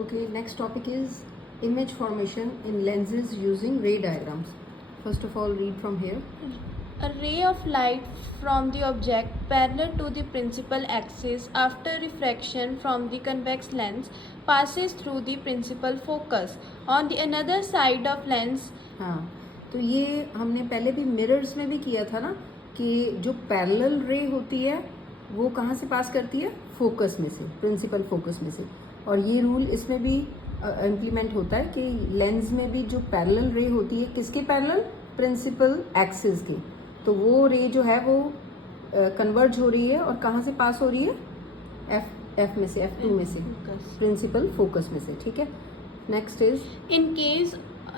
Okay, next topic is image formation in lenses using ray diagrams. First of all, read from here. A ray of light from the object parallel to the principal axis after refraction from the convex lens passes through the principal focus. On the another side of lens, हाँ, तो ये हमने पहले भी mirrors में भी किया था ना कि जो पैरेलल रे होती है वो कहाँ से पास करती है, फोकस में से, प्रिंसिपल फोकस में से. और ये रूल इसमें भी इम्प्लीमेंट होता है कि लेंस में भी जो पैरेलल रे होती है, किसके पैरेलल, प्रिंसिपल एक्सिस के, तो वो रे जो है वो कन्वर्ज हो रही है और कहाँ से पास हो रही है, एफ में से, F2 में से, प्रिंसिपल फोकस में से. ठीक है. Next is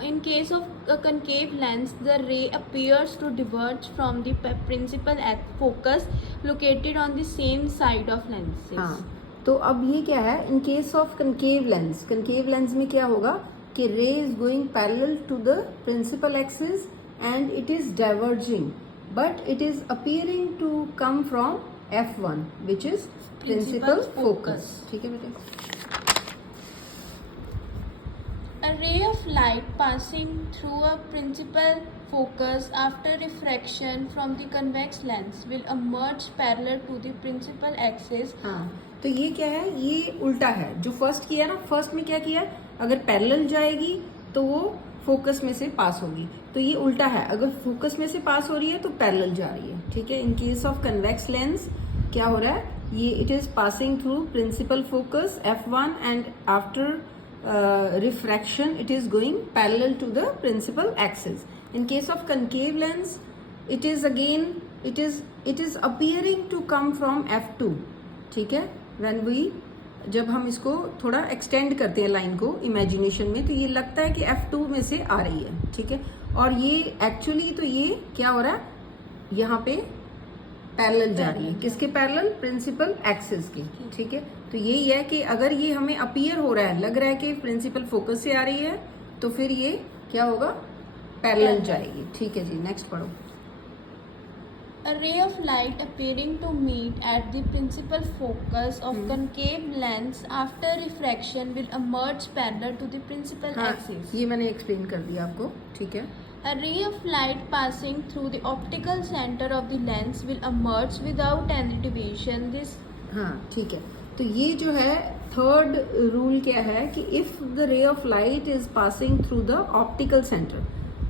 in case of a concave lens, the ray appears to diverge from the principal focus located on the same side of lenses. हाँ, तो अब ये क्या है, in case of concave lens, concave lens में क्या होगा कि ray is going parallel to the principal axis and it is diverging, but it is appearing to come from F1 which is principal focus. ठीक है बेटे. A ray of light passing through a principal focus after refraction from the convex lens will emerge parallel to the principal axis. हाँ, तो ये क्या है, ये उल्टा है. जो फर्स्ट किया ना, फर्स्ट में क्या किया, अगर पैरेलल जाएगी तो वो फोकस में से पास होगी, तो ये उल्टा है. अगर फोकस में से पास हो रही है तो पैरेलल जा रही है. ठीक है. In case of convex lens क्या हो रहा है, ये it is passing through principal focus F1 and after refraction it is going parallel to the principal axis. In case of concave lens it is again it is appearing to come from F2. ठीक है. when we जब हम इसको थोड़ा extend करते हैं line को imagination में, तो ये लगता है कि F2 में से आ रही है. ठीक है. और ये एक्चुअली तो ये क्या हो रहा है, यहाँ पे पैरेलल जा रही है. किसके पैरेलल, प्रिंसिपल एक्सिस के. ठीक है. तो यही है कि अगर ये हमें अपीयर हो रहा है, लग रहा है कि प्रिंसिपल फोकस से आ रही है, तो फिर ये क्या होगा, पैरेलल जाएगी. ठीक है जी. नेक्स्ट पढ़ो. A ray of light appearing to meet at the principal focus of concave lens after refraction will emerge parallel to the principal axis. ये मैंने एक्सप्लेन कर दिया आपको. ठीक है. A ray of light passing through the optical center of the lens will emerge without any deviation. This हाँ, ठीक है. तो ये जो है थर्ड रूल क्या है कि if the ray of light is passing through the optical centre,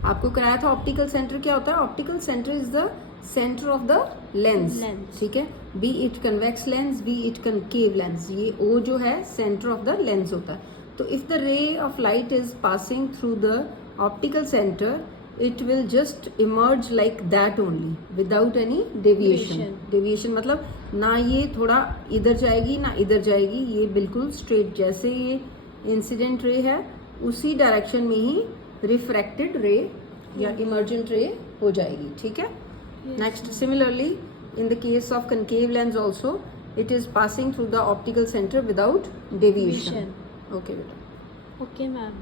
आपको कराया था ऑप्टिकल सेंटर क्या होता है, optical centre is the centre of the lens. ठीक है. B it convex lens, B it concave lens, ये ओ जो है सेंटर ऑफ द लेंस होता है. तो if the ray of light is passing through the optical centre it will just emerge like that only without any deviation मतलब ना ये थोड़ा इधर जाएगी ना इधर जाएगी, ये बिल्कुल स्ट्रेट, जैसे ये इंसिडेंट रे है उसी डायरेक्शन में ही रिफ्रैक्टेड रे या इमर्जेंट रे हो जाएगी. ठीक है. Next, similarly in the case of concave lens also it is passing through the optical centre without deviation. Okay बेटा. okay ma'am.